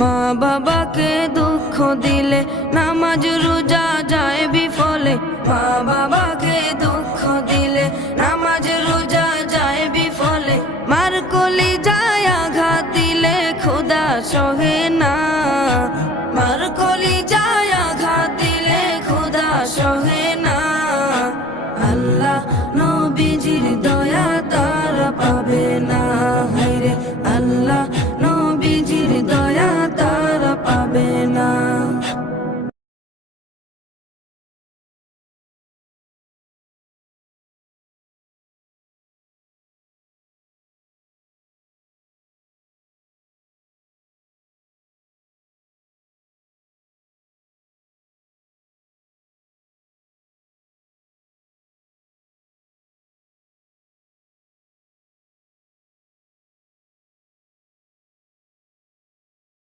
মা বাবাকে দুঃখ দিলে নামাজ রোজা যায় বিফলে। মা বাবাকে দুঃখ দিলে নামাজ রোজা যায় বিফলে। মার কলিজায় আঘাত দিলে খোদা সহে